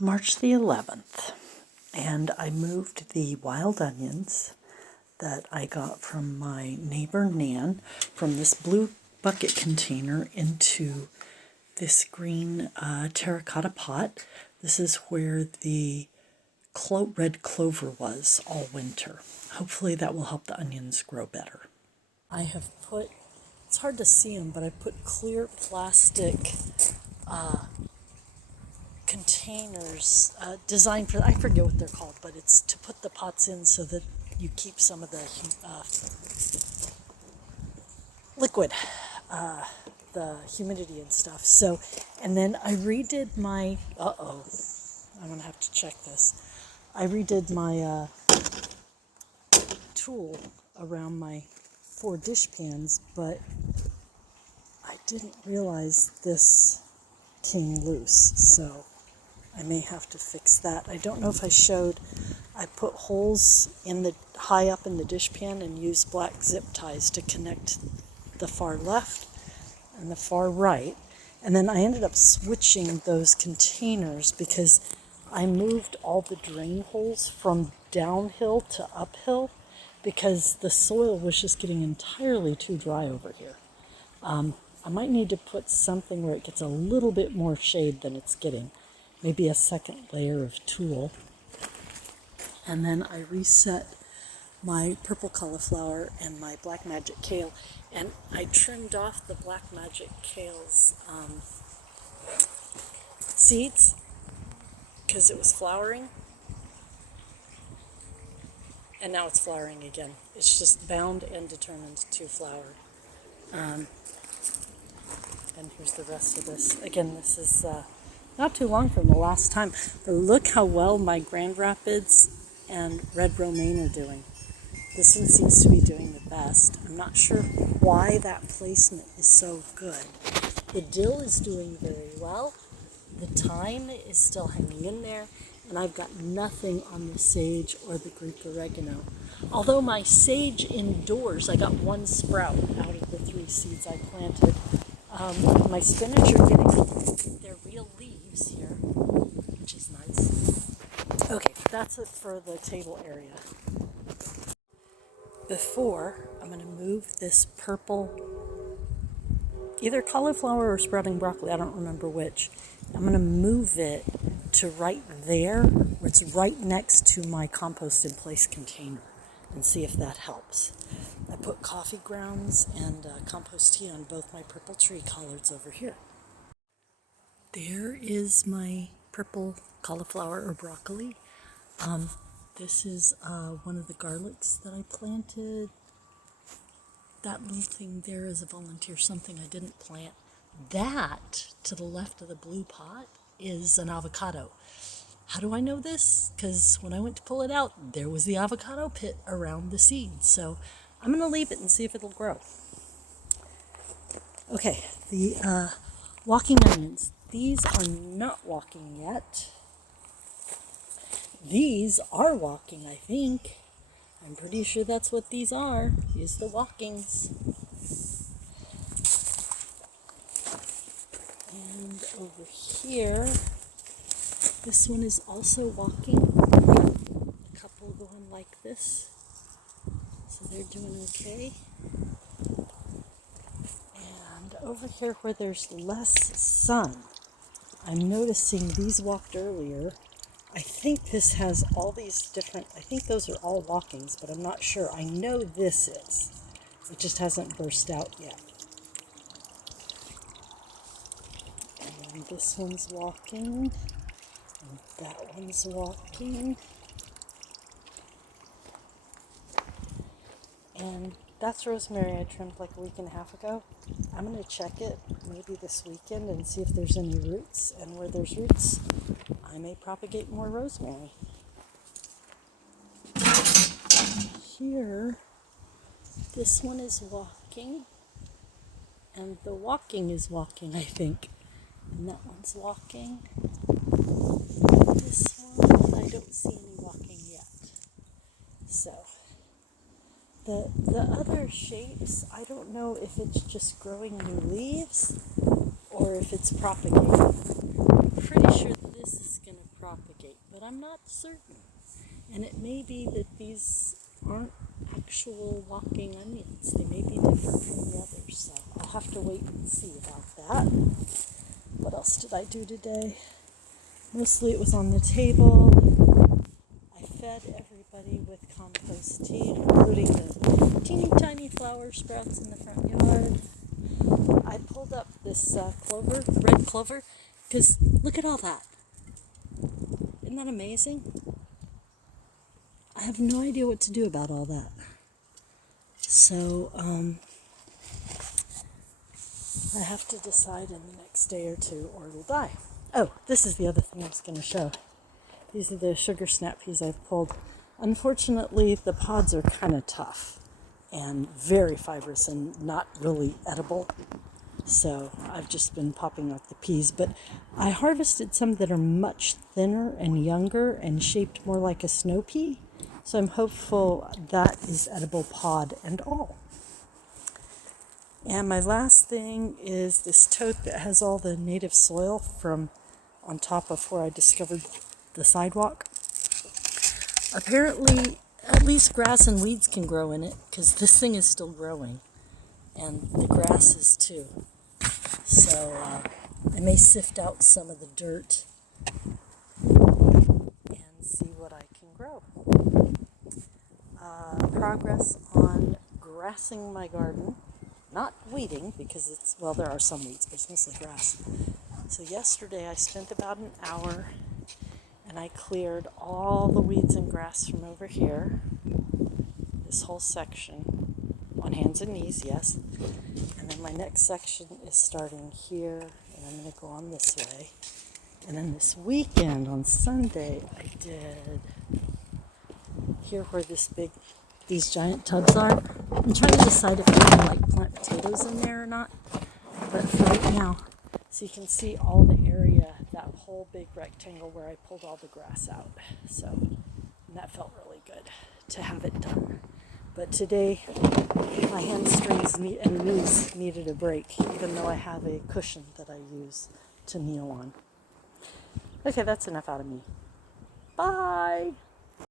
March the 11th, and I moved the wild onions that I got from my neighbor Nan from this blue bucket container into this green terracotta pot. This is where the red clover was all winter. Hopefully that will help the onions grow better. I have put, it's hard to see them, but I put clear plastic containers designed for, I forget what they're called, but it's to put the pots in so that you keep some of the liquid, the humidity and stuff. So, and then I redid my, I'm gonna have to check this. I redid my tool around my 4 dishpans, but I didn't realize this came loose, so I may have to fix that. I don't know if I showed, I put holes in the high up in the dishpan and used black zip ties to connect the far left and the far right. And then I ended up switching those containers because I moved all the drain holes from downhill to uphill because the soil was just getting entirely too dry over here. I might need to put something where it gets a little bit more shade than it's getting. Maybe a second layer of tulle. And then I reset my purple cauliflower and my black magic kale. And I trimmed off the black magic kale's seeds because it was flowering. And now it's flowering again. It's just bound and determined to flower. And here's the rest of this. Again, this is not too long from the last time. But look how well my Grand Rapids and Red Romaine are doing. This one seems to be doing the best. I'm not sure why that placement is so good. The dill is doing very well. The thyme is still hanging in there. And I've got nothing on the sage or the Greek oregano. Although my sage indoors, I got 1 sprout out of the 3 seeds I planted. My spinach are getting their real leaves here, which is nice. Okay, that's it for the table area. Before, I'm going to move this purple, either cauliflower or sprouting broccoli, I don't remember which. I'm going to move it to right there, where it's right next to my compost in place container, and see if that helps. I put coffee grounds and compost tea on both my purple tree collards over here. There is my purple cauliflower or broccoli. This is one of the garlics that I planted. That little thing there is a volunteer, something I didn't plant. That, to the left of the blue pot, is an avocado. How do I know this? Because when I went to pull it out, there was the avocado pit around the seeds. So I'm going to leave it and see if it'll grow. Okay, the walking onions. These are not walking yet. These are walking, I think. I'm pretty sure that's what these are. These are the walkings. And over here, this one is also walking. A couple going like this. So they're doing okay. And over here where there's less sun, I'm noticing these walked earlier. I think this has all these different, I think those are all walkings, but I'm not sure. I know this is. It just hasn't burst out yet. And this one's walking. And that one's walking. And that's rosemary I trimmed like a week and a half ago. I'm going to check it maybe this weekend and see if there's any roots. And where there's roots, I may propagate more rosemary. Here, this one is walking. And the walking is walking, I think. And that one's walking. This one, I don't see any walking yet. So, the other shapes, I don't know if it's just growing new leaves or if it's propagating. I'm pretty sure this is going to propagate. I'm not certain. And it may be that these aren't actual walking onions. They may be different from the others, so I'll have to wait and see about that. What else did I do today? Mostly it was on the table. I fed everybody with compost tea, including the teeny tiny flower sprouts in the front yard. I pulled up this red clover, because look at all that. Isn't that amazing? I have no idea what to do about all that. So, I have to decide in the next day or two, or it'll die. Oh, this is the other thing I was going to show. These are the sugar snap peas I've pulled. Unfortunately, the pods are kind of tough and very fibrous and not really edible. So I've just been popping off the peas. But I harvested some that are much thinner and younger and shaped more like a snow pea. So I'm hopeful that is edible pod and all. And my last thing is this tote that has all the native soil from on top of where I discovered the sidewalk. Apparently, at least grass and weeds can grow in it, because this thing is still growing. And the grasses too. So I may sift out some of the dirt and see what I can grow. Progress on grassing my garden. Not weeding, because there are some weeds, but it's mostly grass. So yesterday I spent about an hour and I cleared all the weeds and grass from over here, this whole section, on hands and knees, yes. And then my next section is starting here, and I'm going to go on this way. And then this weekend, on Sunday, I did here where these giant tubs are. I'm trying to decide if I can plant potatoes in there or not. But for right now, so you can see all the area, that whole big rectangle where I pulled all the grass out. So, and that felt really good to have it done. But today, my hamstrings and knees needed a break, even though I have a cushion that I use to kneel on. Okay, that's enough out of me. Bye!